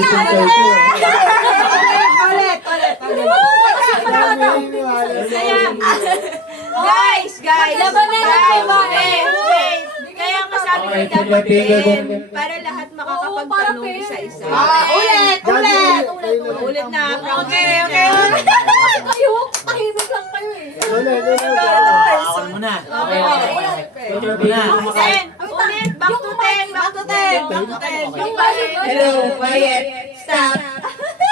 Ulit. Guys. Labanan natin, Wait. Kaya nga sabi ko dapat din, para lahat makakapagtanong isa-isa. Ulit. Ulit na. Okay. Kayo, tahimik lang kayo eh. Ako muna. Okay. Picture muna. Ulit. Back to 10. Hello, quiet. Stop.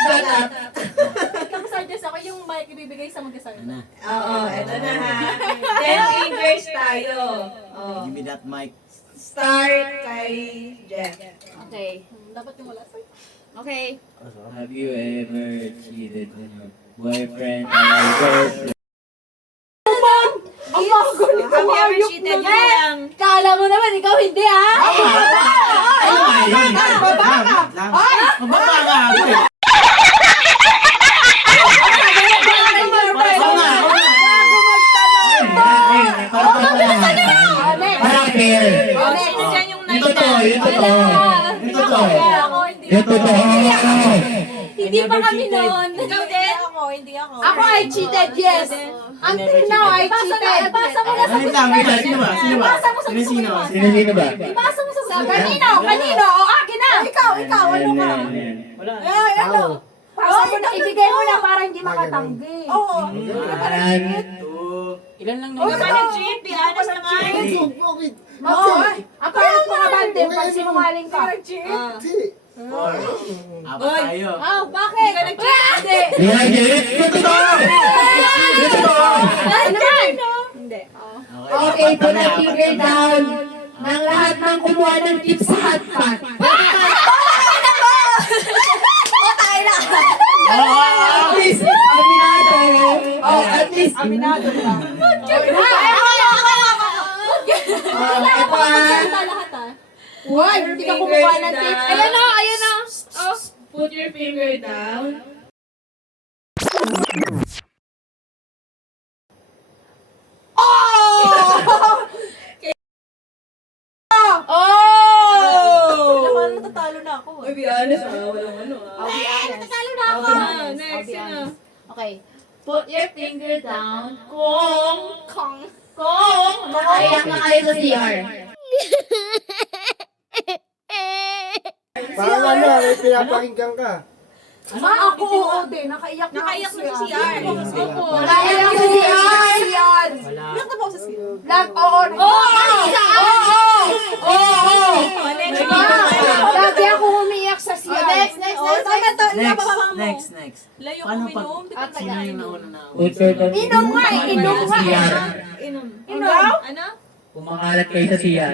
Shut up. Kapasardas ako yung mic ibibigay sa mag-asardas. Oo, eto na ha. 10 fingers tayo. Give me that mic. Start kay Jeff. Okay. Dapat yung wala sa'yo. Okay. Have you ever cheated on your boyfriend or girlfriend? Ang mga gulo. Have you ever cheated lang? Kala mo naman, ikaw hindi ah. Mababa ka! Parang fair. Sino dyan yung Yung totoo. Hindi pa kami noon. Ikaw din? Hindi ako. Ako I cheated, yes. Until now, I cheated. Basa mo na sa Wait lang. Sino ba? Basa mo sa Sino? Sino ba? Ibasa mo sa Kanino? O akin na. Ikaw, ano ka? Ano? Basa mo na, ibigay mo na para hindi makatanggi. Oo. Ilan lang Huwag ka nag-cheat. Be honest naman. Oo. Ang palit mo nga bante, pag sinungaling ka. Apat tayo. Bakit? Hindi. Yung totoo! Ano man? Hindi. Okay, put a finger down ng lahat ng kumuha ng tips sa hotpot. At least, aminado. At least, aminado ka. Ito Lahat ah. Uy, hindi ka kumuha ng tips. Ayan na. Put your finger down. Parang natatalo na ako. Be honest. Walang ano. Natatalo na ako. Next. Sino? Okay. Put your finger down kung Nakaiyak na kayo sa CR. Parang ano, may pinapakinggan ka. Ako, oo din. Nakaiyak na Nakaiyak ako na si CR. Opo. Nakaiyak sa CR. Wala. Iyak na ba ako sa CR? Oo. Lagi ako umiyak sa CR. Next. Layo Paano ko pag... minom. Sino yung nauna na ako? Inom nga eh. Inom. Ano? Kumakalat kayo sa siya.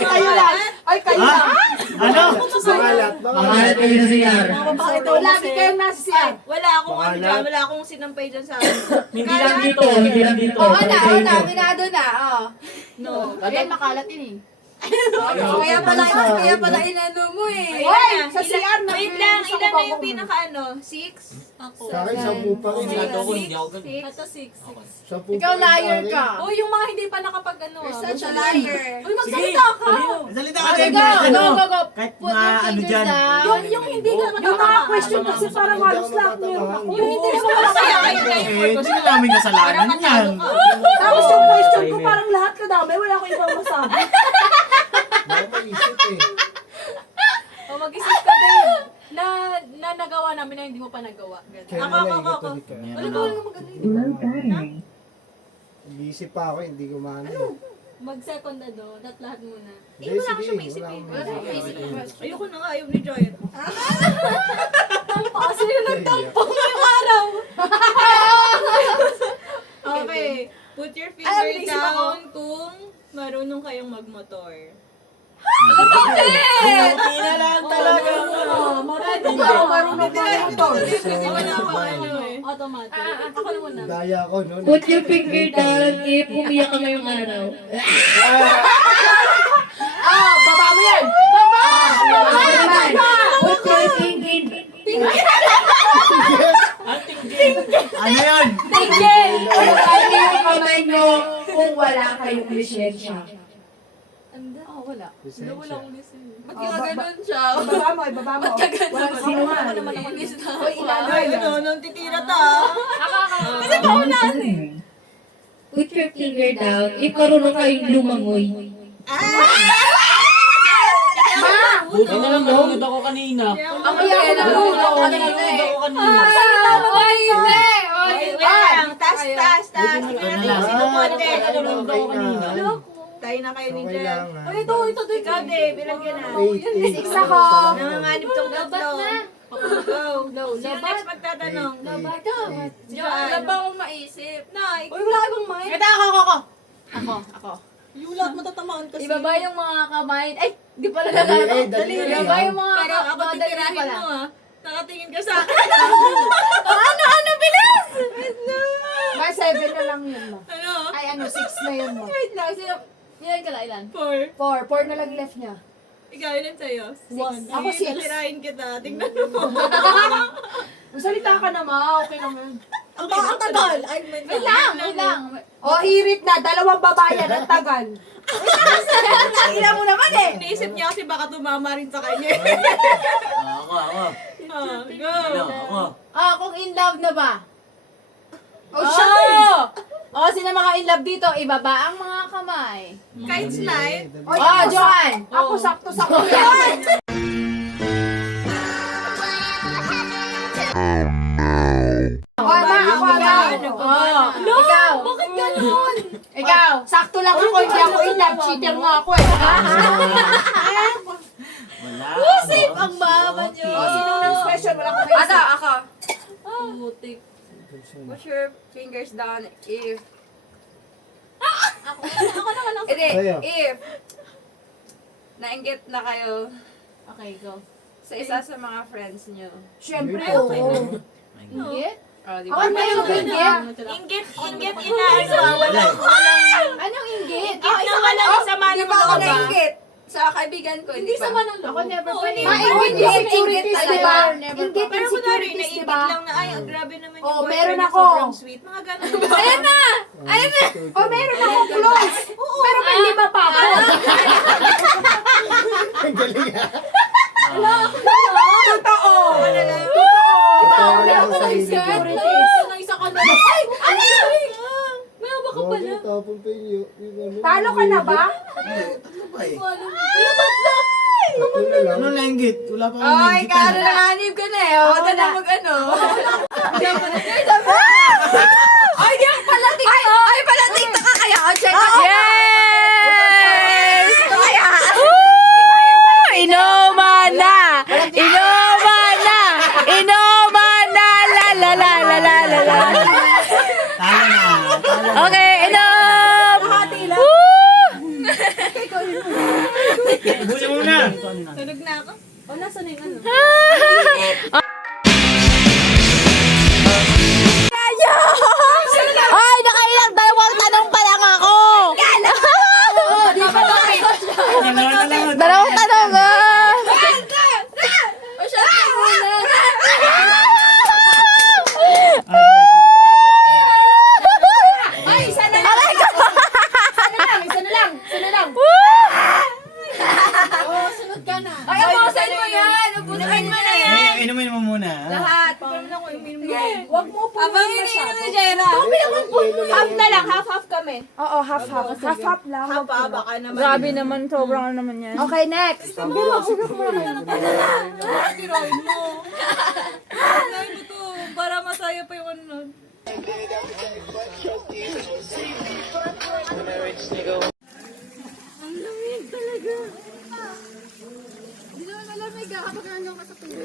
Kayo lang. Ay, kayo lang. Ano? Pangalat. Kumakalat kayo sa siya. Bakit lagi kayong nasa CR? Wala akong ano dyan. Wala akong sinampay dyan sa akin. Hindi lang dito. Minado na. No. Ayan, makalat yun eh. Kaya pala inano mo eh. Hoy, sa CR na. Wait lang, ilan na yung pinaka ano? 6? Ako. Sa akin, 10 pa rin. Ito 6. 10 Ikaw liar ka. Oh, yung mga hindi pa nakapag ano ah. Such a liar. Uy, magsalita ka! Salita ka din. Kahit mga ano dyan. Yung hindi ka Yung mga question kasi parang halos lahat meron ako. Yung hindi ka Masaya kayo kayo. Eh, sino namin kasalanan yan? Tapos yung question ko parang lahat ka dami. Wala akong ibang masabi. Baka maisip eh. O, mag-isip ka din na nagawa namin na hindi mo pa nagawa. Ganun. Kaya Ako. Wala ko lang maganda. Iisip pa ako, hindi ko maano. Mag-second na do, lahat muna. Hindi, wala ko sige. siya maisip Wala eh. akong Wala akong maisip. maisip. Ayoko na nga, ayaw ni Joyet. Tampa kasi yung nagtampong yung araw. Okay. Put your finger down kung marunong kayong magmotor. Hindi na lang talaga. Marunong ka lang to. Wala ako ano eh. Automatic. Ako naman na. Daya ko, no? Put your finger down if umiyak ka ngayong araw. Baba mo yan! Baba! Put your finger Ano yan? Ay, yung kamay nyo kung wala kayong lisensya. Oo, wala. Lisensya. Wala akong lisensya. Ba't ginaganon siya? Ibaba mo, ibaba mo. Walang Ako sinuman. naman ako lista. Uy, ilan Ay, na. nung titira ta. Kasi paunahan eh. Put your finger down. Marunong kayong lumangoy. Buti na lang nahulog ako kanina. Ako yan, nalulog ako kanina eh. Ay, wait lang. Tas. Tingnan natin sino konti. Nahulog ako kanina. Tayo na kayo ni Okay Jen. lang ha. Ito. Ikaw, de, bilagyan na. 8. 6 ako. Nanganganib tong tatlo. Go. Sino next magtatanong? Wala ba akong maisip? Uy, wala ibang mic. Ito, ako. Ako. Yung lahat matatamaan kasi. Ibaba yung mga kamay. Ay, di pala Dali, nalala. dali. Ibaba yung mga Pero ako mga dali titirahin pala. mo ah. Nakatingin ka sa akin. Ano, bilis! May 7 na lang yun mo. Ano? Ay, 6 na yun mo. Wait lang, sino? Ilan ka lang, ilan? 4. 4 na lang left niya. Ikaw, ilan sa'yo? 6. Ako 6. Titirahin kita. Tingnan mo. Magsalita ka naman, okay lang yun. Ang tagal. Ay, may Wait lang. O, hirit na, 2 babayan, ang tagal. Tingnan mo naman eh. Naisip niya kasi baka tumama rin sa kanya. Ako. Go. Ako. Kung in love na ba? Oh, shit! Sino mga in love dito? Ibaba ang mga kamay. Kahit slide. Joanne! Ako, sakto-sakto yan. Ako, Ikaw! Bakit ganun? Ikaw! Sakto lang ako, hindi ako in love. Cheater nga ako eh. Wala. Safe ang baba niyo. O, sino nang special? Wala ko kayo. Ako. Butik. Push your fingers down if... Ako naman ang... Sa'yo. If nainggit na kayo Okay, go. sa isa sa mga friends nyo. Siyempre, oo. Inggit? Ako na yung ganyan. Inggit, inaano, walang Anong inggit? inggit na walang sama ng loob. nainggit? Sa kaibigan ko, Hindi sa manang Ako never pwede. Maingit yung securities, di ba? Inggit Pero yung kunwari, securities, di nainggit ba? lang na, ay, ang grabe naman yung Oo, boyfriend meron na ako. sobrang sweet. Mga ganun. Ayan na! O, meron ako close. Pero may 5 pa ako. Ang galing ha. Totoo. Ito wala Meron akong ako sarili ko. securities. Isa ka na. Ay! May haba ka Huwag pala. mo tapon pa yung ano. Talo ka na ba? Ano ba eh? Tatlo! Tatlo na lang. Ano nainggit? Wala pa akong Ay, nainggit. karo na nanib ka na eh. Huwag ka na mag-ano. Ay, di ang pala TikTok! Ay, pala TikTok ka kaya. O, check out. Yes! Kaya. Inoma na! Inoma na! Inoma na! La la la la la la la. Talo na. Okay, inom! Ubusin mo na. Tunog na ako. O, nasa na yung ano? Ay, nakailang 2 tanong pa lang ako. Dalawang tanong Ay, isa na lang. Isa na lang. Sunod ka na. Ay, ubusin mo yan. Ubusin mo na yan. Inumin mo muna. Lahat. Pero na ako uminom na. Huwag mo po Habang iniinom ni Jenna. Half na lang. Half kami. Oo, half lang. Half pa, baka naman. Grabe naman, sobrang naman yan. Okay, next. Tirahin mo. Tirahin mo to. Para masaya pa yung ano nun. Ang lamig talaga. Hindi naman malamig ah. Kapag hanggang ka sa tubig.